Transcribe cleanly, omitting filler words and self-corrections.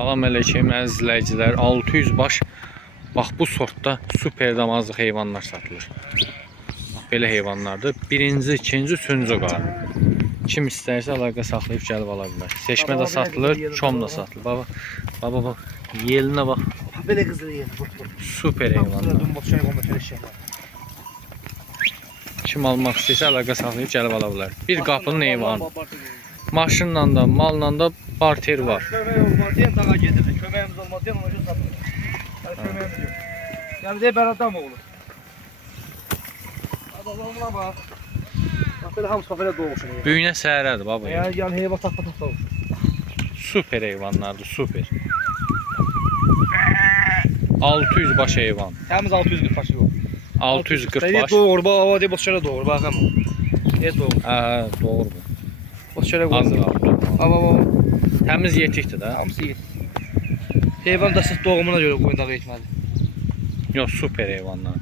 Salam əleykum əziz izləyicilər. 600 baş. Bax bu sortda super damazlıq heyvanlar satılır. Bax belə heyvanlardır. Birinci, ikinci, üçüncü qar. Kim istəyirsə əlaqə saxlayıb gəlib ala bilər. Seçmə də satılır, çom da satılır. Baba. Yelinə bax. Belə qızılı yel. Super heyvanlar. Kim almaq istəyirsə əlaqə saxlayıb gəlib ala bilər. Bir qapının heyvanı. Maşınla da, malla da barter var. Kömək olmaz deyən dağa gedirdi. Köməyimiz olmaz deyən ona görə satılır. Yəni köməyimiz yox. Yəni deyə mən adam olur. Adamlarına bax. Bax belə hamısı belə doğuşur. Büyünə səhərədir baba. Yəni heyvan tapma olur. Super heyvanlardır, super. 600 baş heyvan. Təmiz 640 başı yox. 640 baş. Doğru, bax hava deyə boşlara doğru, baxam. Ne doğru? Doğru bu. Boşlara Az qoyur. qaldı. Ama Təmiz yetikdir də. hamısı yet. Heyvan da siz doğumuna görə qoyun dağa etməli. Yox, super heyvanlar.